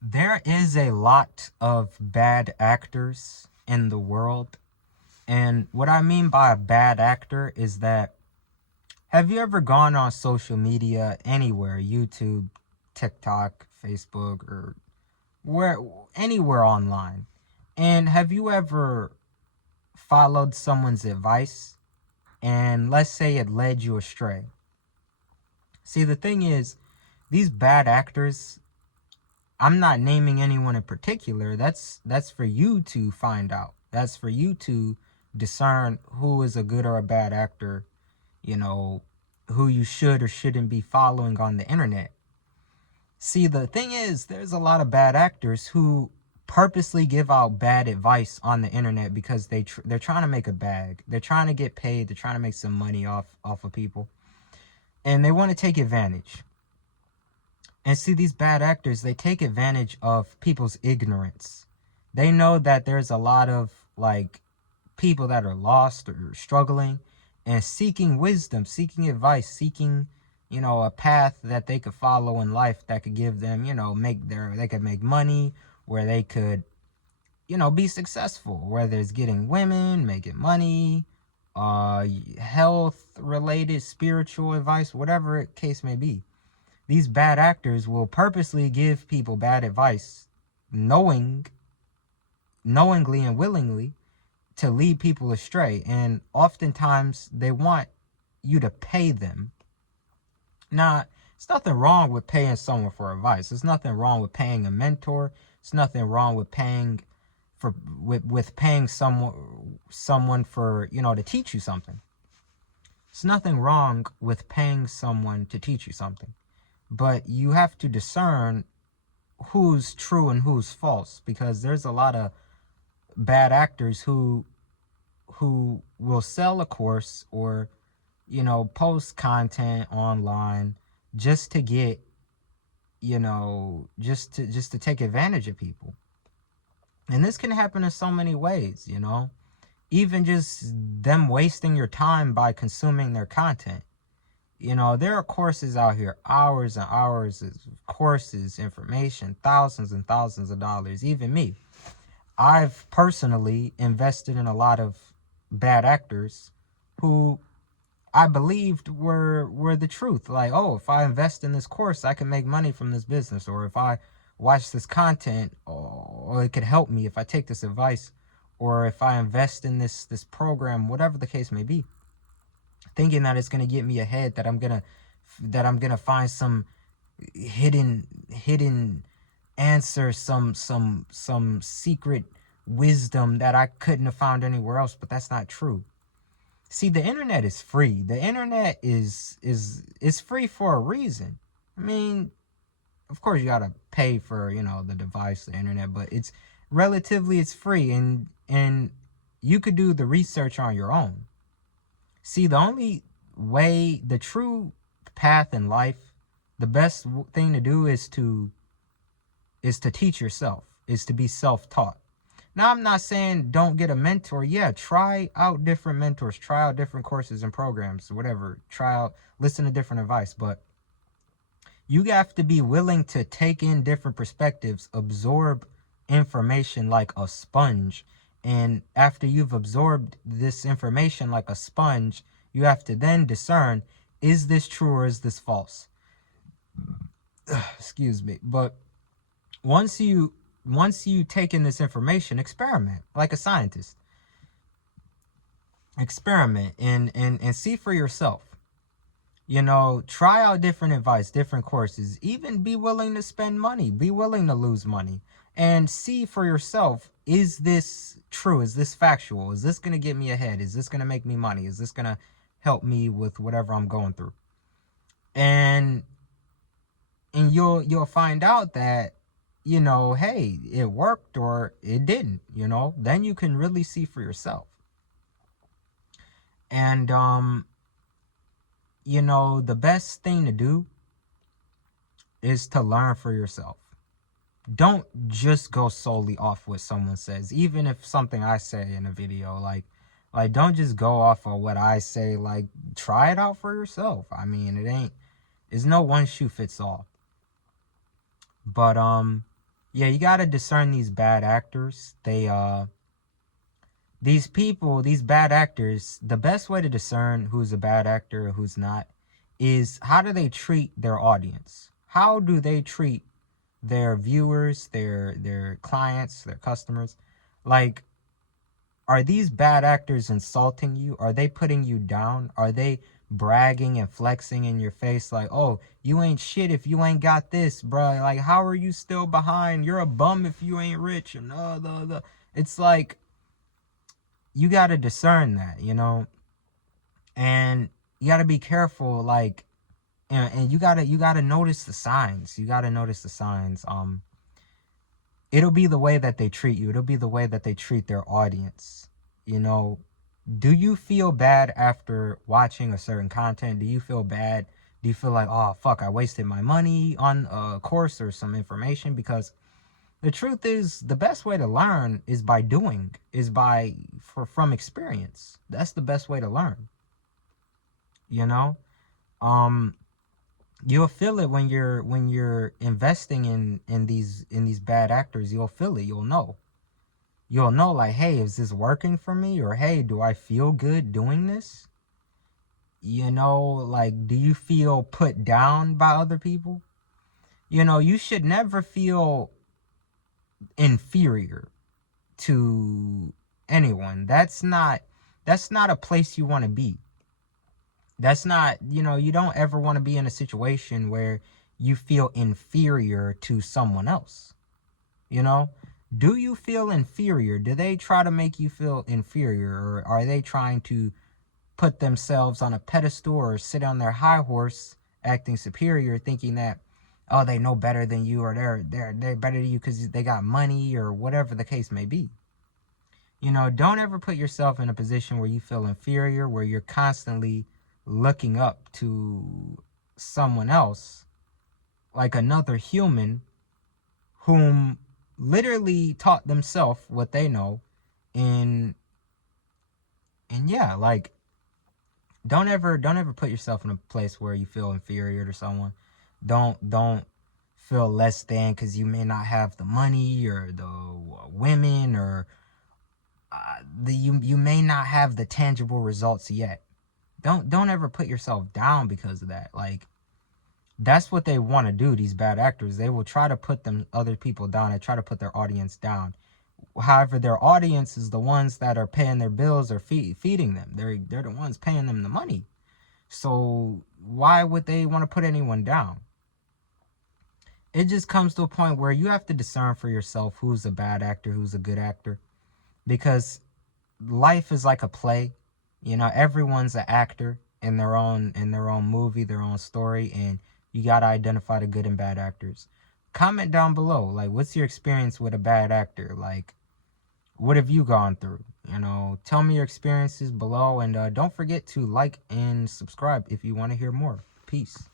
There is a lot of bad actors in the world. And what I mean by a bad actor is that, have you ever gone on social media anywhere, YouTube, TikTok, Facebook, or where anywhere online? And have you ever followed someone's advice and let's say it led you astray? See, the thing is, these bad actors, I'm not naming anyone in particular. That's for you to find out. That's for you to discern who is a good or a bad actor, you know, who you should or shouldn't be following on the internet. See, the thing is, there's a lot of bad actors who purposely give out bad advice on the internet because they're trying to make a bag. They're trying to get paid. They're trying to make some money off of people, and they want to take advantage. And see, these bad actors, they take advantage of people's ignorance. They know that there's a lot of like people that are lost or struggling and seeking wisdom, seeking advice, seeking, a path that they could follow in life that could give them, they could make money, where they could, be successful, whether it's getting women, making money, health related, spiritual advice, whatever case may be. These bad actors will purposely give people bad advice, knowingly and willingly, to lead people astray. And oftentimes they want you to pay them. Now, it's nothing wrong with paying someone for advice. There's nothing wrong with paying a mentor. It's nothing wrong with paying someone for, to teach you something. It's nothing wrong with paying someone to teach you something. But you have to discern who's true and who's false, because there's a lot of bad actors who will sell a course or, post content online just to get, just to take advantage of people. And this can happen in so many ways, even just them wasting your time by consuming their content. There are courses out here, hours and hours of courses, information, thousands and thousands of dollars. Even me, I've personally invested in a lot of bad actors who I believed were the truth. Like, oh, if I invest in this course, I can make money from this business. Or if I watch this content, or it could help me if I take this advice, or if I invest in this program, whatever the case may be, thinking that it's going to get me ahead, that I'm going to find some hidden answer, some secret wisdom that I couldn't have found anywhere else. But that's not true. See, the internet is free. The internet is free for a reason. I mean, of course you got to pay for, the device, the internet, but it's free, and you could do the research on your own. See, the only way, the true path in life, the best thing to do is to teach yourself, is to be self-taught. Now, I'm not saying don't get a mentor. Yeah, try out different mentors, try out different courses and programs, whatever. Try out, listen to different advice, but you have to be willing to take in different perspectives, absorb information like a sponge. And after you've absorbed this information like a sponge, you have to then discern, is this true or is this false? Excuse me. But once you take in this information, experiment like a scientist. Experiment and see for yourself. Try out different advice, different courses, even be willing to spend money, be willing to lose money, and see for yourself, is this true? Is this factual? Is this going to get me ahead? Is this going to make me money? Is this going to help me with whatever I'm going through? And you'll find out that, hey, it worked or it didn't, then you can really see for yourself. And, the best thing to do is to learn for yourself. Don't just go solely off what someone says. Even if something I say in a video, like don't just go off of what I say. Like, try it out for yourself. I mean, it's no one shoe fits all. But Yeah, you gotta discern these bad actors. These people, these bad actors, the best way to discern who's a bad actor or who's not is how do they treat their audience? How do they treat their viewers, their clients, their customers? Like, are these bad actors insulting you? Are they putting you down? Are they bragging and flexing in your face like, oh, you ain't shit if you ain't got this, bruh. Like, how are you still behind? You're a bum if you ain't rich. And it's like, you got to discern that, and you got to be careful, like, and you got to notice the signs. You got to notice the signs. It'll be the way that they treat you. It'll be the way that they treat their audience. You know, do you feel bad after watching a certain content? Do you feel bad? Do you feel like, oh, fuck, I wasted my money on a course or some information? Because the truth is, the best way to learn is by doing, from experience. That's the best way to learn. You know, um, you'll feel it when you're investing in these bad actors. You'll feel it. You'll know, like, hey, is this working for me? Or hey, do I feel good doing this? Like, do you feel put down by other people? You should never feel inferior to anyone. That's not a place you want to be. That's not, you don't ever want to be in a situation where you feel inferior to someone else. You know, do you feel inferior? Do they try to make you feel inferior, or are they trying to put themselves on a pedestal or sit on their high horse acting superior, thinking that, oh, they know better than you, or they're better than you because they got money, or whatever the case may be? Don't ever put yourself in a position where you feel inferior, where you're constantly looking up to someone else, like another human whom literally taught themselves what they know. And yeah, like, don't ever put yourself in a place where you feel inferior to someone. Don't feel less than because you may not have the money or the women, or you may not have the tangible results yet. Don't ever put yourself down because of that. Like, that's what they want to do. These bad actors, they will try to put other people down. They try to put their audience down. However, their audience is the ones that are paying their bills or feeding them. They're the ones paying them the money. So why would they want to put anyone down? It just comes to a point where you have to discern for yourself who's a bad actor, who's a good actor, because life is like a play. Everyone's an actor in their own movie, their own story, and you got to identify the good and bad actors. Comment down below, like, what's your experience with a bad actor? Like, what have you gone through? Tell me your experiences below, and don't forget to like and subscribe if you want to hear more. Peace.